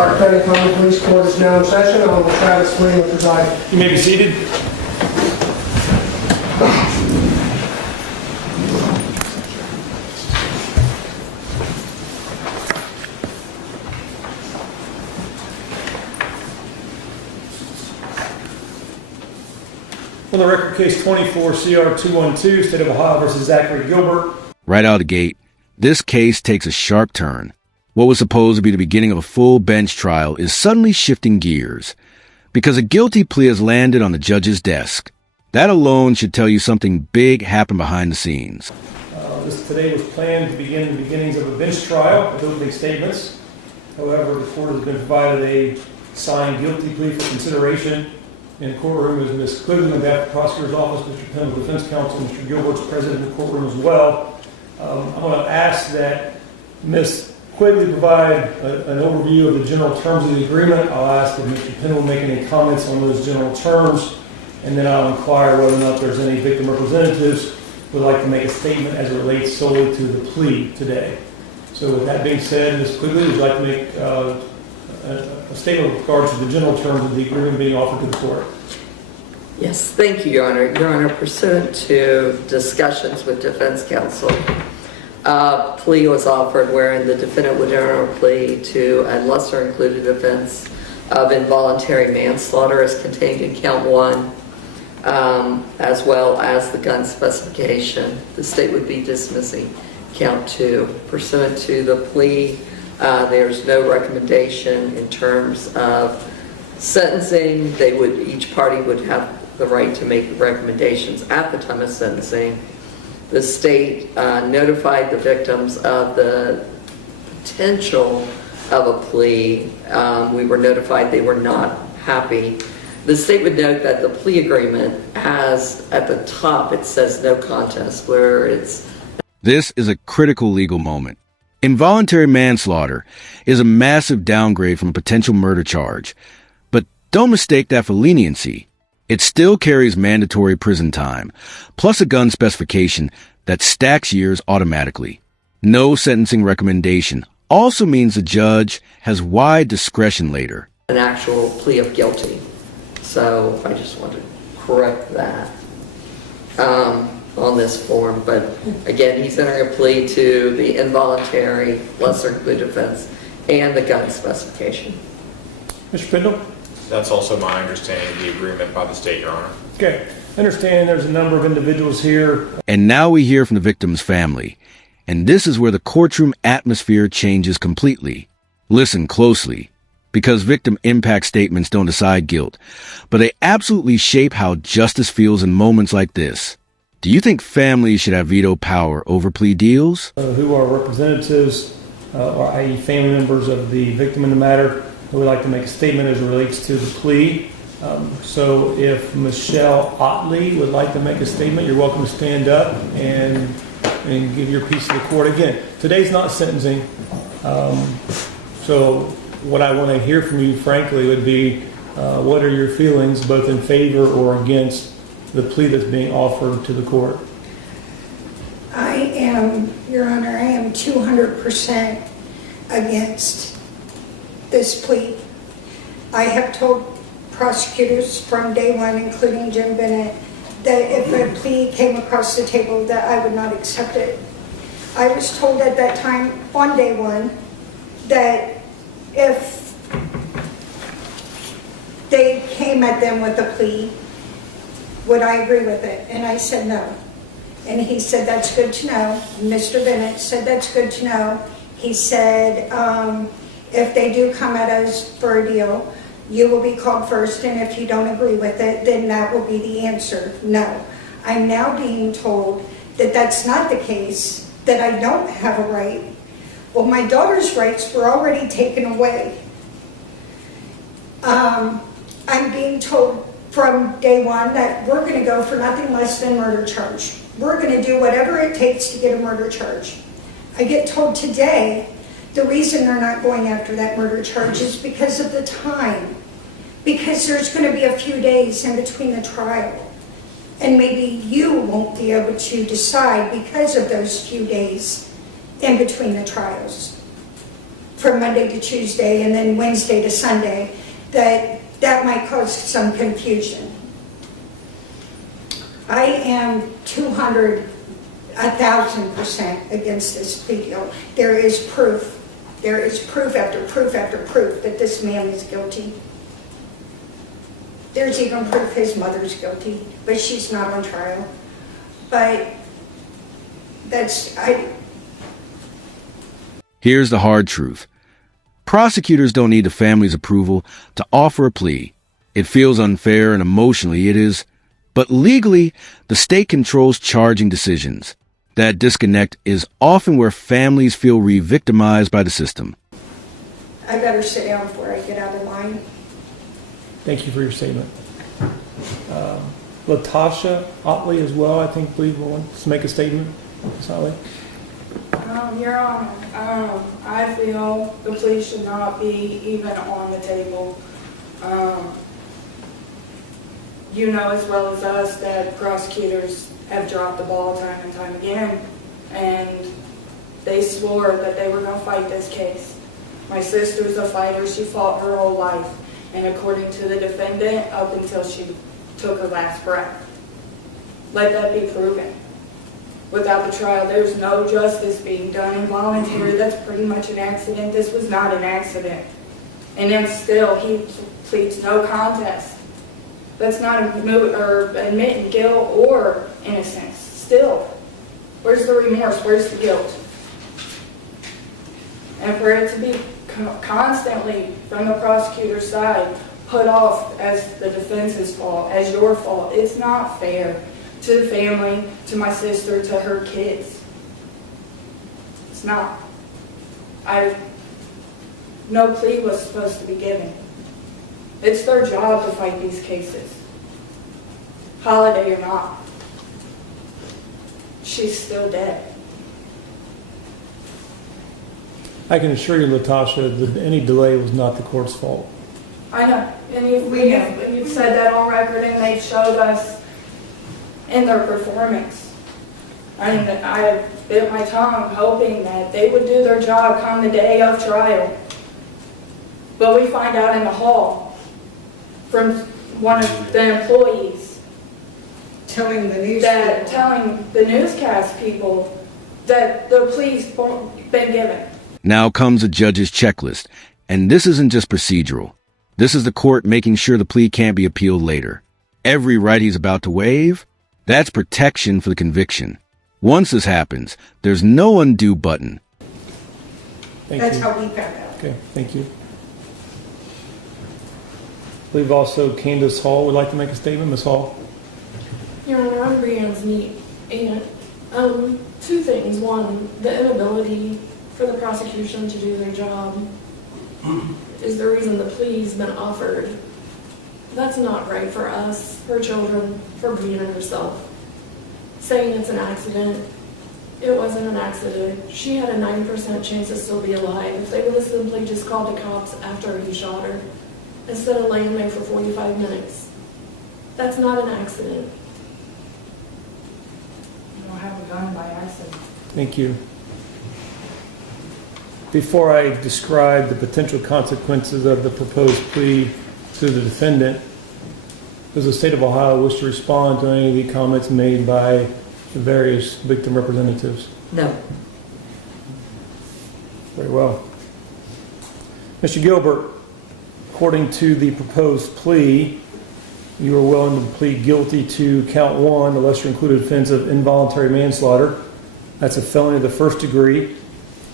Clark County Common Police Court is now in session. Honorable Travis Plea will preside. You may be seated. On the record, case 24 CR 212, State of Ohio versus Zachary Gilbert. Right out of the gate, this case takes a sharp turn. What was supposed to be the beginning of a full bench trial is suddenly shifting gears because a guilty plea has landed on the judge's desk. That alone should tell you something big happened behind the scenes. This today was planned to begin the beginnings of a bench trial with opening statements. However, the court has been provided a signed guilty plea for consideration. In the courtroom is Ms. Quigley on behalf of the prosecutor's office, Mr. Pendle, defense counsel, Mr. Gilbert's present in the courtroom as well. I'm going to ask that Ms. Quigley provide an overview of the general terms of the agreement. I'll ask if Mr. Pendle make any comments on those general terms, and then I'll inquire whether or not there's any victim representatives who would like to make a statement as it relates solely to the plea today. So with that being said, Ms. Quigley, would you like to make a statement with regard to the general terms of the agreement being offered to the court? Yes, thank you, Your Honor. Your Honor, pursuant to discussions with defense counsel, plea was offered wherein the defendant would enter a plea to a lesser included offense of involuntary manslaughter as contained in count 1, as well as the gun specification. The state would be dismissing count 2. Pursuant to the plea, there's no recommendation in terms of sentencing. Each party would have the right to make recommendations at the time of sentencing. The state notified the victims of the potential of a plea. We were notified they were not happy. The state would note that the plea agreement has, at the top, it says no contest, where it's... This is a critical legal moment. Involuntary manslaughter is a massive downgrade from a potential murder charge. But don't mistake that for leniency. It still carries mandatory prison time, plus a gun specification that stacks years automatically. No sentencing recommendation also means the judge has wide discretion later. An actual plea of guilty. So I just want to correct that on this form. But again, he's entering a plea to the involuntary lesser included offense and the gun specification. Mr. Pendle? That's also my understanding of the agreement by the state, Your Honor. Okay. Understand there's a number of individuals here. And now we hear from the victim's family. And this is where the courtroom atmosphere changes completely. Listen closely, because victim impact statements don't decide guilt, but they absolutely shape how justice feels in moments like this. Do you think families should have veto power over plea deals? Who are representatives, or i.e. family members of the victim in the matter, who would like to make a statement as it relates to the plea. So if Michelle Otley would like to make a statement, you're welcome to stand up and give your piece to the court. Again, today's not sentencing. So what I want to hear from you, frankly, would be what are your feelings both in favor or against the plea that's being offered to the court? I am, Your Honor, I am 200% against this plea. I have told prosecutors from day one, including Jim Bennett, that if a plea came across the table that I would not accept it. I was told at that time, on day one, that if they came at them with a plea, would I agree with it? And I said no. And he said, that's good to know. Mr. Bennett said, that's good to know. He said, if they do come at us for a deal, you will be called first, and if you don't agree with it, then that will be the answer, no. I'm now being told that that's not the case, that I don't have a right. Well, my daughter's rights were already taken away. I'm being told from day one that we're going to go for nothing less than murder charge. We're going to do whatever it takes to get a murder charge. I get told today the reason they're not going after that murder charge is because of the time. Because there's going to be a few days in between the trial. And maybe you won't be able to decide because of those few days in between the trials. from Monday to Tuesday and then Wednesday to Sunday, that might cause some confusion. I am 1,000% against this plea deal. There is proof. There is proof after proof after proof that this man is guilty. There's even proof his mother's guilty, but she's not on trial. But Here's the hard truth. Prosecutors don't need the family's approval to offer a plea. It feels unfair and emotionally it is. But legally, the state controls charging decisions. That disconnect is often where families feel re-victimized by the system. I better sit down before I get out of line. Thank you for your statement. Latasha Otley as well, I think, believe wants to make a statement. Ms. Otley? Your Honor, I feel the plea should not be even on the table. You know as well as us that prosecutors have dropped the ball time and time again, and they swore that they were going to fight this case. My sister's a fighter. She fought her whole life, and according to the defendant, up until she took her last breath. Let that be proven. Without the trial, there's no justice being done. Involuntary, that's pretty much an accident. This was not an accident. And then still, he pleads no contest. That's not admitting guilt or innocence. Still, where's the remorse? Where's the guilt? And for it to be constantly, from the prosecutor's side, put off as the defense's fault, as your fault, it's not fair to the family, to my sister, to her kids. It's not. No plea was supposed to be given. It's their job to fight these cases. Holiday or not. She's still dead. I can assure you, Latasha, that any delay was not the court's fault. I know. And you've said that on record, and they've showed us in their performance. I bit my tongue hoping that they would do their job come the day of trial. But we find out in the hall from one of the employees Telling the newscast people that the plea's been given. Now comes a judge's checklist, and this isn't just procedural. This is the court making sure the plea can't be appealed later. Every right he's about to waive, that's protection for the conviction. Once this happens, there's no undo button. That's how we found out. Okay, thank you. I believe also Candace Hall would like to make a statement. Ms. Hall? Your Honor, I'm Brianna's niece, and two things. One, the inability for the prosecution to do their job is the reason the plea's been offered. That's not right for us, her children, for Brianna herself. Saying it's an accident, it wasn't an accident. She had a 90% chance to still be alive if they would have simply just called the cops after he shot her, instead of laying there for 45 minutes. That's not an accident. You don't have a gun by accident. Thank you. Before I describe the potential consequences of the proposed plea to the defendant, does the state of Ohio wish to respond to any of the comments made by the various victim representatives? No. Very well. Mr. Gilbert, according to the proposed plea, you are willing to plead guilty to count 1, the lesser included offense of involuntary manslaughter. That's a felony of the first degree.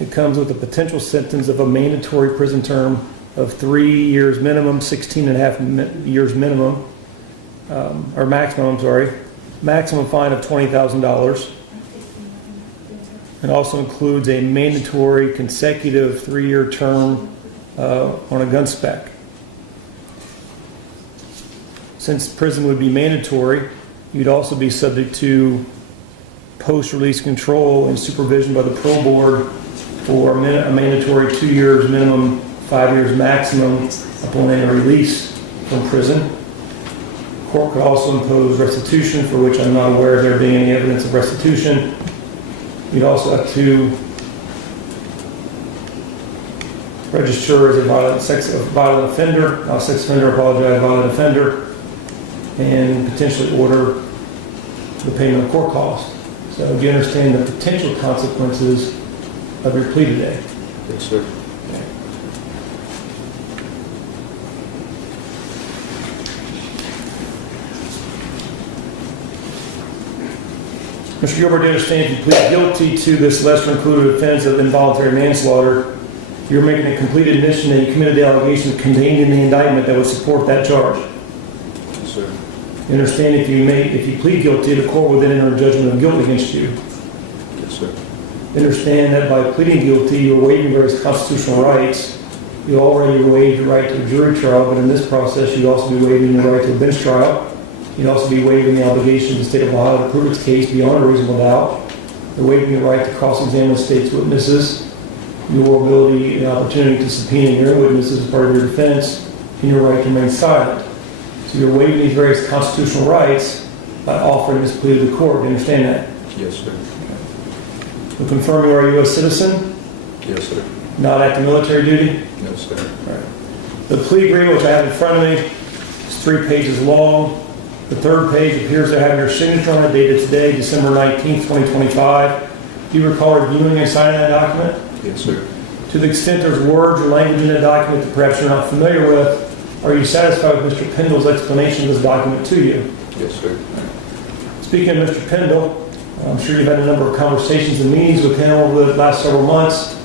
It comes with a potential sentence of a mandatory prison term of 3 years minimum, 16 and a half years minimum, or maximum, I'm sorry. Maximum fine of $20,000. It also includes a mandatory consecutive 3-year term on a gun spec. Since prison would be mandatory, you'd also be subject to post-release control and supervision by the parole board for a mandatory 2 years minimum, 5 years maximum upon any release from prison. The court could also impose restitution, for which I'm not aware of there being any evidence of restitution. You'd also have to register as a violent offender, not sex offender, apologize, violent offender, and potentially order the payment of court costs. So do you understand the potential consequences of your plea today? Yes, sir. Mr. Gilbert, do you understand if you plead guilty to this lesser included offense of involuntary manslaughter, you're making a complete admission that you committed the allegations contained in the indictment that would support that charge? Yes, sir. You understand if you plead guilty, the court will then enter a judgment of guilt against you. Yes, sir. You understand that by pleading guilty, you're waiving various constitutional rights. You already waived your right to a jury trial, but in this process, you'd also be waiving your right to a bench trial. You'd also be waiving the obligation of the state of Ohio to prove its case beyond a reasonable doubt. You're waiving your right to cross-examine the state's witnesses, your ability and opportunity to subpoena your witnesses as part of your defense, and your right to remain silent. So you're waiving these various constitutional rights by offering this plea to the court. Do you understand that? Yes, sir. We're confirming you are a U.S. citizen, Yes, sir. not active military duty. No, sir. The plea agreement, which I have in front of me, is 3 pages long. The third page appears to have your signature on it, dated today, December 19th, 2025. Do you recall reviewing and signing that document? Yes, sir. To the extent there's words or language in that document that perhaps you're not familiar with, are you satisfied with Mr. Pendle's explanation of this document to you? Yes, sir. Speaking of Mr. Pendle, I'm sure you've had a number of conversations and meetings with him over the last several months.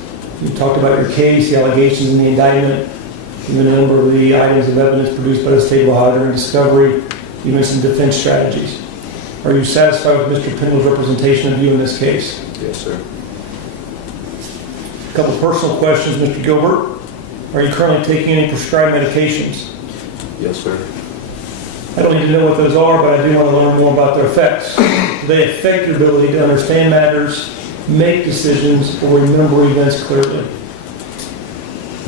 You've talked about your case, the allegations in the indictment, even a number of the items of evidence produced by the state of Ohio during discovery, even some defense strategies. Are you satisfied with Mr. Pendle's representation of you in this case? Yes, sir. A couple personal questions, Mr. Gilbert. Are you currently taking any prescribed medications? Yes, sir. I don't need to know what those are, but I do want to learn more about their effects. Do they affect your ability to understand matters, make decisions, or remember events clearly?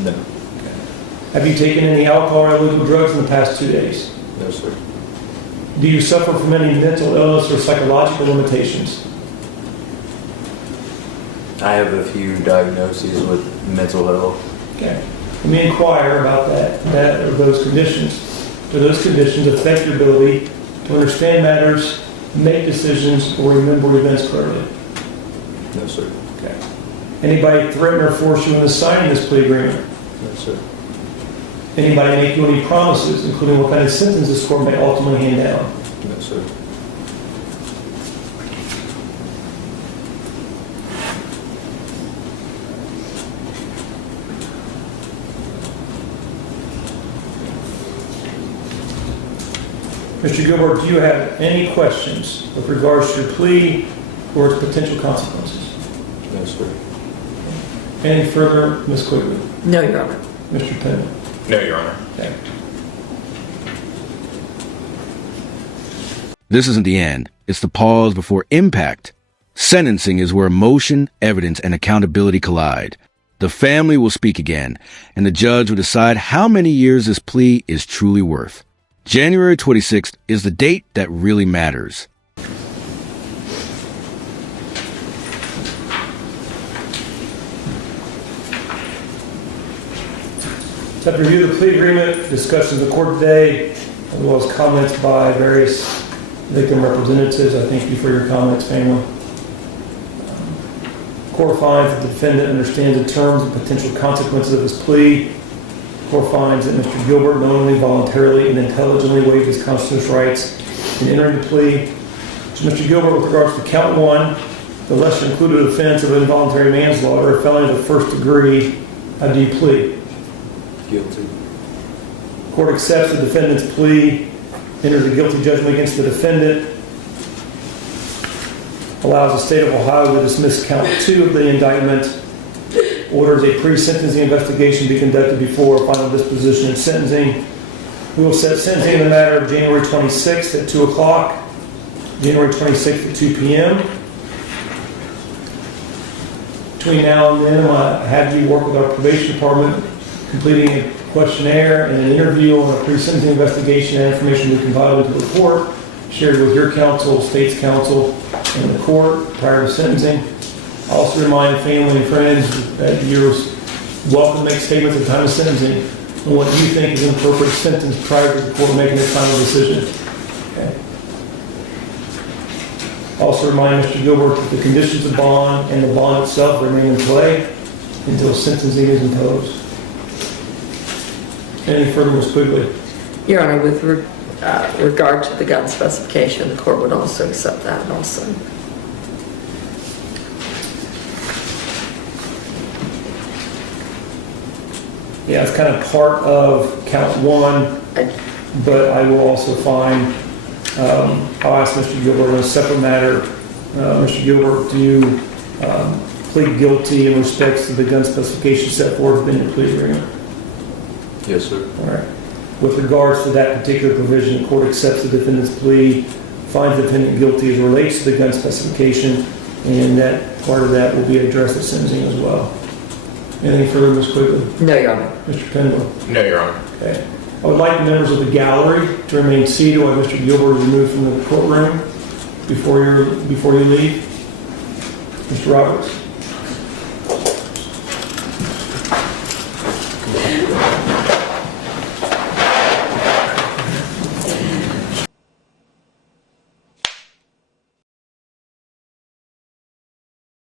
No. Have you taken any alcohol or illegal drugs in the past 2 days? No, sir. Do you suffer from any mental illness or psychological limitations? I have a few diagnoses with mental health. Okay. Let me inquire about that or those conditions. Do those conditions affect your ability to understand matters, make decisions, or remember events clearly? No, sir. Okay. Anybody threaten or force you into signing this plea agreement? No, sir. Anybody make you any promises, including what kind of sentence this court may ultimately hand down? No, sir. Mr. Gilbert, do you have any questions with regards to your plea or its potential consequences? No, sir. Any further, Ms. Quigley? No, Your Honor. Mr. Pendle? No, Your Honor. Okay. This isn't the end. It's the pause before impact. Sentencing is where emotion, evidence, and accountability collide. The family will speak again, and the judge will decide how many years this plea is truly worth. January 26th is the date that really matters. So after review of the plea agreement, discussions of the court today, as well as comments by various victim representatives, I thank you for your comments, family. Court finds that the defendant understands the terms and potential consequences of his plea. Court finds that Mr. Gilbert knowingly, voluntarily, and intelligently waived his constitutional rights in entering the plea. So Mr. Gilbert, with regards to count 1, the lesser included offense of involuntary manslaughter, a felony of the first degree, how do you plead? Guilty. Court accepts the defendant's plea, enters a guilty judgment against the defendant, allows the state of Ohio to dismiss count 2 of the indictment, orders a pre-sentencing investigation be conducted before final disposition and sentencing. We will set sentencing in the matter of January 26th at 2 o'clock, January 26th at 2 p.m. Between now and then, I have you work with our probation department, completing a questionnaire and an interview on a pre-sentencing investigation and information we compiled into the report, shared with your counsel, state's counsel, and the court prior to sentencing. I also remind family and friends that your welcome to make statements at the time of sentencing on what you think is an appropriate sentence prior to the court making its final decision. Okay. Also remind Mr. Gilbert that the conditions of bond and the bond itself remain in play until sentencing is imposed. Any further, Ms. Quigley? Your Honor, with regard to the gun specification, the court would also accept that also. Yeah, it's kind of part of count one, but I will also find, I'll ask Mr. Gilbert on a separate matter. Mr. Gilbert, do you plead guilty in respects to the gun specification set forth in your plea agreement? Yes, sir. All right. With regards to that particular provision, the court accepts the defendant's plea, finds the defendant guilty as it relates to the gun specification, and that part of that will be addressed at sentencing as well. Anything further, Ms. Quigley? No, Your Honor. Mr. Pendle? No, Your Honor. Okay. I would like the members of the gallery to remain seated while Mr. Gilbert is removed from the courtroom before you leave. Mr. Roberts?